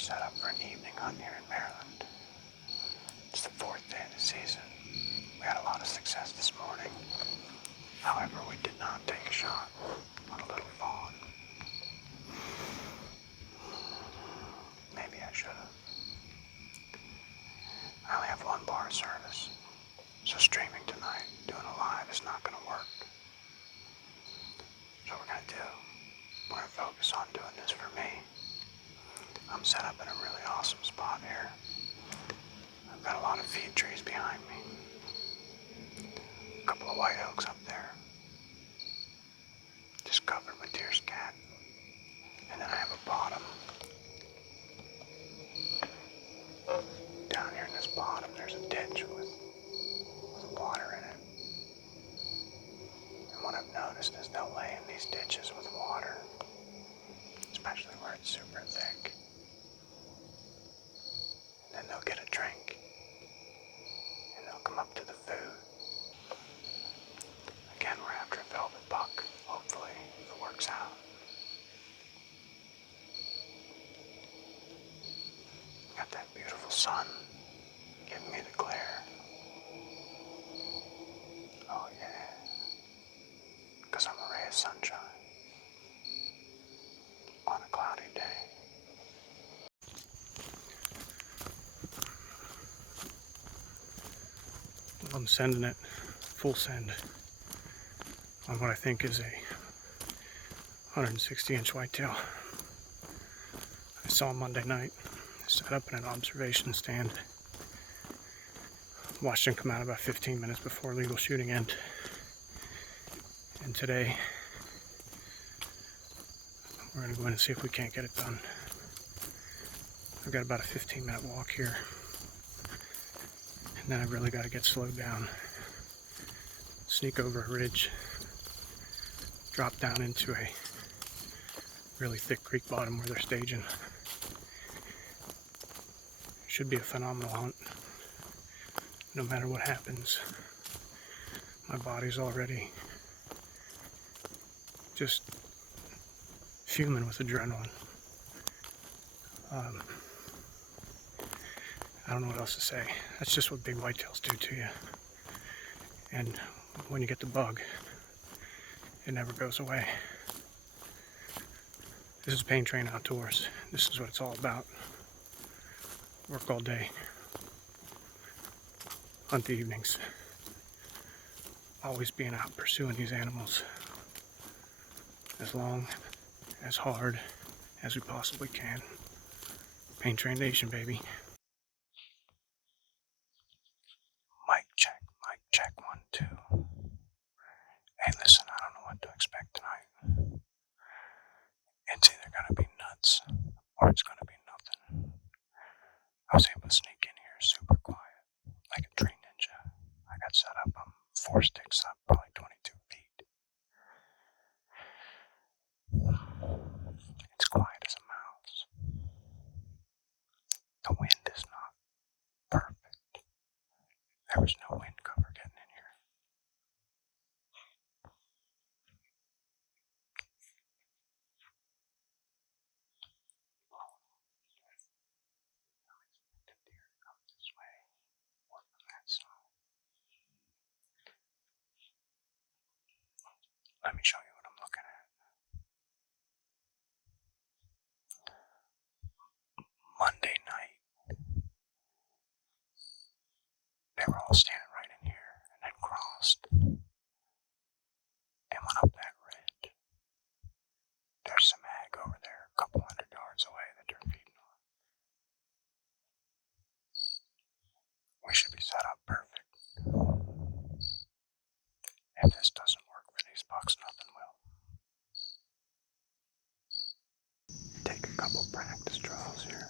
set up for an evening hunt here in Maryland. It's the 4th day of the season. We had a lot of success this morning. However, we did not take a shot on a little fawn. Maybe I should have. I only have one bar service, so streaming tonight, doing a live is not going to work. So what we're going to do, we're going to focus on doing this for me. I'm set up in a really awesome spot here. I've got a lot of feed trees behind me. A couple of white oaks up there. Just covered with deer scat. And then I have a bottom. Down here in this bottom, there's a ditch with water in it. And what I've noticed is they'll lay in these ditches with water, especially where it's super thick. And then they'll get a drink, and they'll come up to the food. Again, we're after a velvet buck, hopefully, if it works out. Got that beautiful sun giving me the glare. Oh yeah, because I'm a ray of sunshine on a cloudy day. I'm sending it full send on what I think is a 160-inch whitetail. I saw him Monday night, set up in an observation stand. Watched him come out about 15 minutes before legal shooting end. And today, we're going to go in and see if we can't get it done. I've got about a 15-minute walk here. And then I've really got to get slowed down. Sneak over a ridge. Drop down into a really thick creek bottom where they're staging. Should be a phenomenal hunt. No matter what happens, my body's already just fuming with adrenaline. I don't know what else to say. That's just what big whitetails do to you. And when you get the bug, it never goes away. This is Pain Train Outdoors. This is what it's all about. Work all day. Hunt the evenings. Always being out pursuing these animals as long, as hard as we possibly can. Pain Train Nation, baby. Mic check, 1, 2. Hey, listen, I don't know what to expect tonight. It's either gonna be nuts or it's gonna be nothing. I was able to sneak in here super quiet, like a tree ninja. I got set up, I'm 4 sticks up, probably 22 feet. It's quiet as a mouse. The wind is not perfect. There was no wind cover getting in here. Let me show you what I'm looking at. Monday night, they were all standing right in here and then crossed and went up that ridge. There's some ag over there, a couple 100 yards away that they're feeding on. We should be set up perfect. If this doesn't work for these bucks, nothing will. Take a couple practice draws here.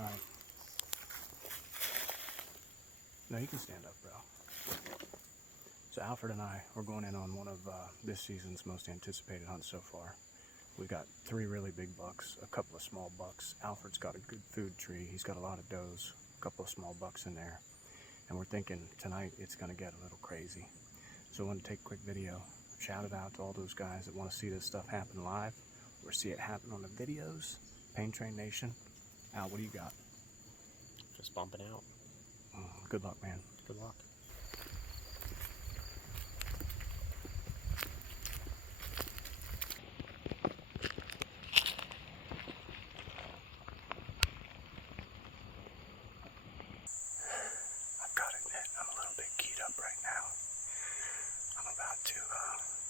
Alright. No, you can stand up, bro. So Alfred and I, we're going in on one of this season's most anticipated hunts so far. We got 3 really big bucks, a couple of small bucks. Alfred's got a good food tree. He's got a lot of does, a couple of small bucks in there. And we're thinking tonight it's going to get a little crazy. So I want to take a quick video, shout it out to all those guys that want to see this stuff happen live or see it happen on the videos. Pain Train Nation. Al, what do you got? Just bumping out. Good luck, man. Good luck. I've got to admit, I'm a little bit keyed up right now. I'm about to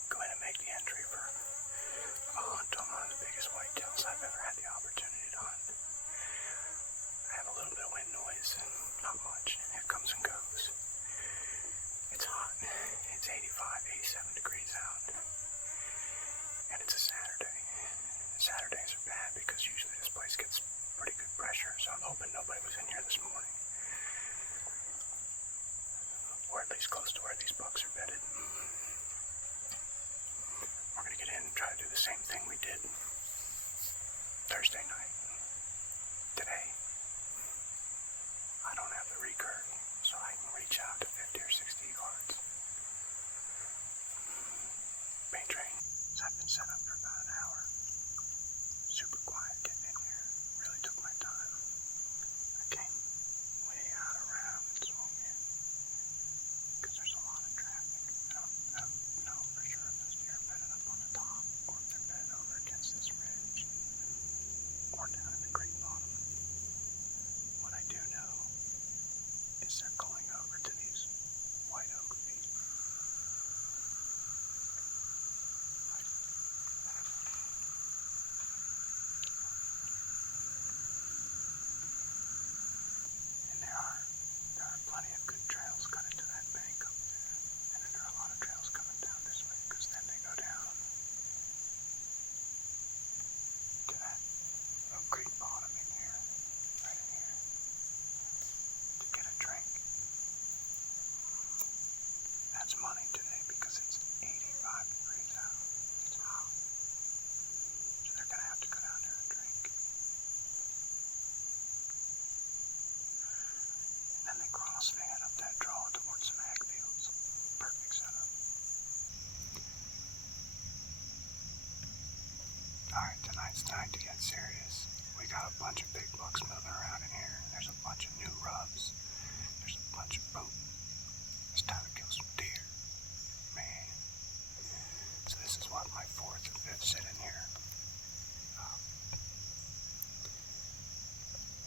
go in and make the entry for a hunt on one of the biggest whitetails I've ever had the opportunity to hunt. I have a little bit of wind noise, not much. It comes and goes. It's hot. It's 85, 87 degrees out. And it's a Saturday. Saturdays are bad because usually this place gets pretty good pressure, so I'm hoping nobody was in here this morning. Or at least close to where these bucks are bedded. We're going to get in and try to do the same thing we did Thursday night. Today, I don't have the recurve, so I can reach out to 50 or 60 yards. Pain train. So I've been set up for about an hour. Super quiet getting in here. Really took my time. I came way out around and swung in. Because there's a lot of traffic. I don't know for sure if those deer are bedded up on the top or if they're bedded over against this ridge or down in the creek bottom. What I do know is they're going over to these white oak feet. And there are plenty of good trails cut into that bank up there. And then there are a lot of trails coming down this way because then they go down to that oak creek bottom in here, right in here, to get a drink. That's money today because it's 85 degrees out. It's hot. So they're going to have to go down there and drink. And then they cross and they head up that draw towards some ag fields. Perfect setup. Alright, tonight's the night to get serious. We got a bunch of big bucks moving around in here. There's a bunch of new rubs. There's a bunch of boom. It's time to kill some deer. Man. So this is what, my 4th or 5th sit in here.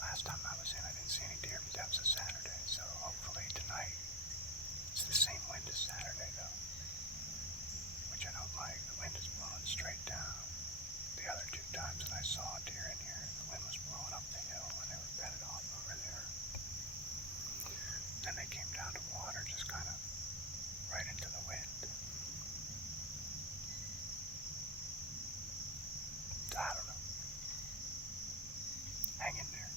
Last time I was in, I didn't see any deer, but that was a Saturday. So hopefully tonight, it's the same wind as Saturday though. Which I don't like. The wind is blowing straight down. The other 2 times that I saw a deer in here, the wind was blowing up the hill when they were bedded off over there. Then they came down to water, just kind of right into the wind. I don't know. Hang in there.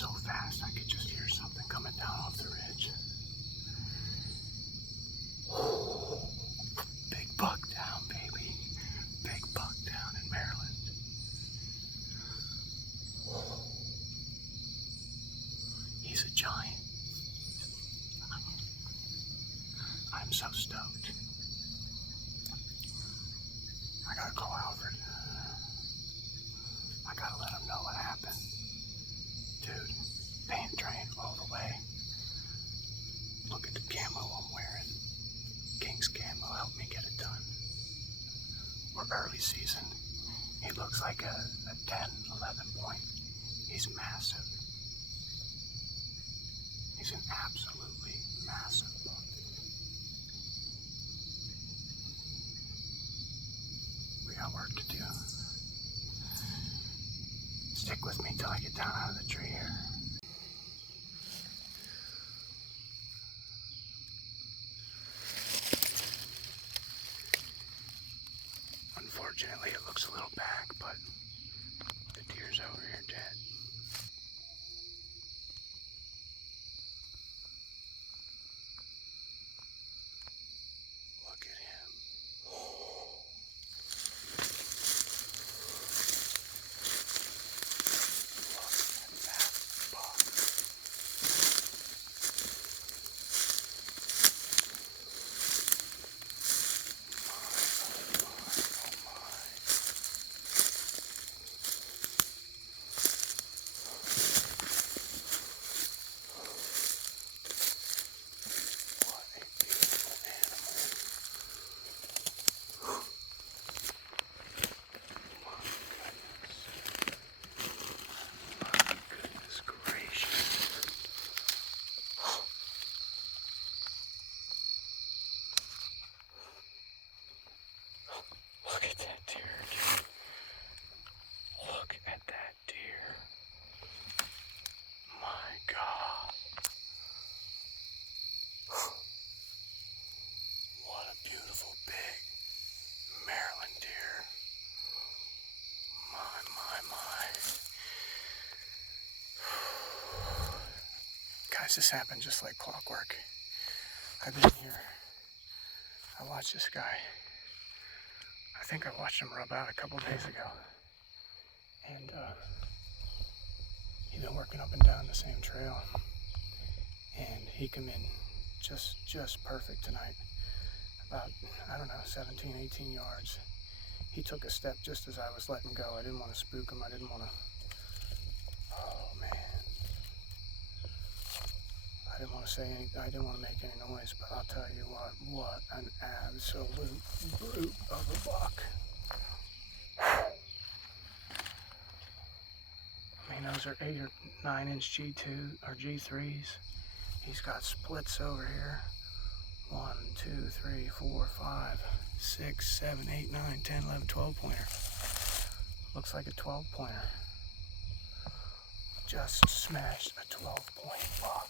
so fast I could just hear something coming down off the ridge. Big buck down, baby. Big buck down in Maryland. He's a giant. I'm so stoked. I gotta call Alfred. I gotta let him know what happened. Dude, paint train all the way. Look at the camo I'm wearing. King's camo helped me get it done. We're early season. He looks like a 10, 11 point. He's massive. He's an absolutely massive buck. We got work to do. Stick with me till I get down out of the tree here. Unfortunately, it looks a little back, but the deer's over here dead. Look at him. Look at that buck. Look at that deer, dude. Look at that deer. My God. What a beautiful big Maryland deer. My. Guys, this happened just like clockwork. I've been here. I watched this guy. I think I watched him rub out a couple days ago. And he's been working up and down the same trail. And he come in just perfect tonight. About, I don't know, 17, 18 yards. He took a step just as I was letting go. I didn't want to spook him. I didn't want to, oh man. I didn't want to say anything. I didn't want to make any noise, but I'll tell you what an absolute brute of a buck. I mean, those are 8 or 9 inch G2 or G3s. He's got splits over here. 1, 2, 3, 4, 5, 6, 7, 8, 9, 10, 11, 12 pointer. Looks like a 12 pointer. Just smashed a 12-point buck.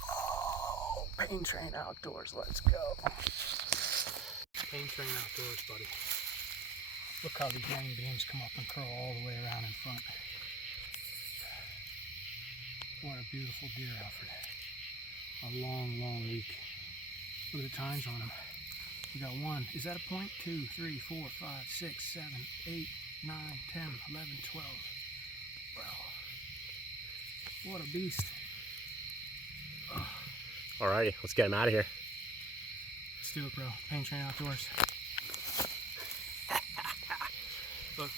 Oh, Pain Train Outdoors, let's go. Pain Train Outdoors, buddy. Look how the grain beams come up and curl all the way around in front. What a beautiful deer, Alfred. A long week. Look at the tines on him. We got 1. Is that a point? 2, 3, 4, 5, 6, 7, 8, 9, 10, 11, 12. Bro. What a beast. Oh. Alrighty, let's get him out of here. Let's do it, bro. Pain Train Outdoors. Look.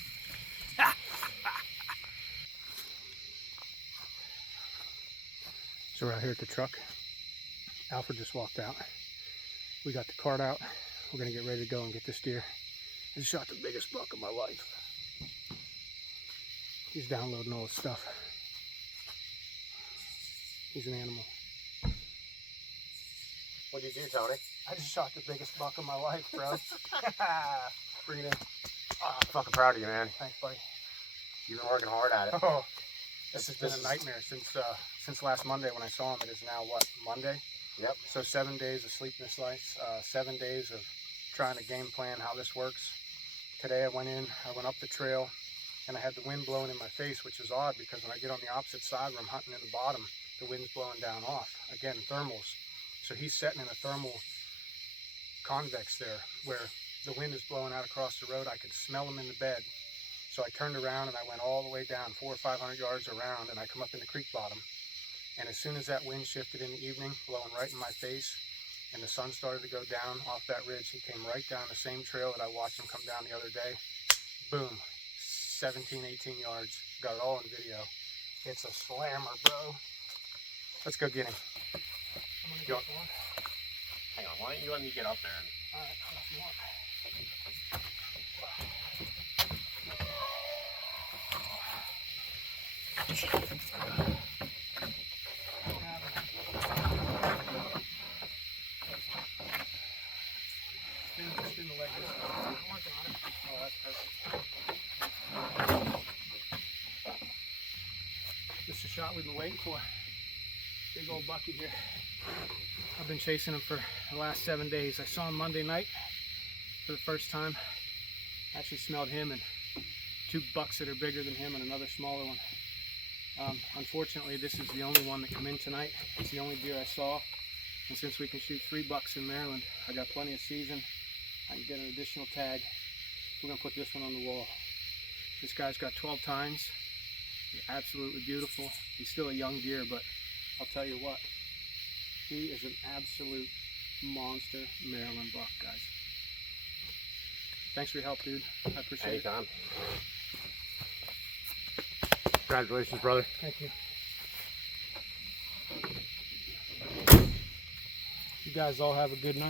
So we're out here at the truck. Alfred just walked out. We got the cart out. We're gonna get ready to go and get this deer. I just shot the biggest buck of my life. He's downloading all his stuff. He's an animal. What'd you do, Tony? I just shot the biggest buck of my life, bro. Bring it in. Oh, I'm fucking proud of you, man. Thanks, buddy. You've been working hard at it. Oh, this has been a nightmare since last Monday when I saw him. It is now, what, Monday? Yep. So 7 days of sleepless nights, 7 days of trying to game plan how this works. Today I went up the trail, and I had the wind blowing in my face, which is odd because when I get on the opposite side where I'm hunting in the bottom, the wind's blowing down off. Again, thermals. So he's setting in a thermal convex there where the wind is blowing out across the road. I could smell him in the bed. So I turned around and I went all the way down 400 or 500 yards around, and I come up in the creek bottom. And as soon as that wind shifted in the evening, blowing right in my face, and the sun started to go down off that ridge, he came right down the same trail that I watched him come down the other day. Boom, 17, 18 yards. Got it all in video. It's a slammer, bro. Let's go get him. I'm gonna get one. Hang on, why don't you let me get up there? All right, if you want. Spin the leg this way. I'm working on it. Oh, that's perfect. This is a shot we've been waiting for. Big old bucky here. I've been chasing him for the last 7 days. I saw him Monday night for the first time. Actually smelled him and 2 bucks that are bigger than him and another smaller one. Unfortunately, this is the only one that come in tonight. It's the only deer I saw. And since we can shoot 3 bucks in Maryland, I got plenty of season. I can get an additional tag. We're gonna put this one on the wall. This guy's got 12 tines. He's absolutely beautiful. He's still a young deer, but I'll tell you what, he is an absolute monster Maryland buck, guys. Thanks for your help, dude. I appreciate it. Anytime. Congratulations, brother. Thank you. You guys all have a good night.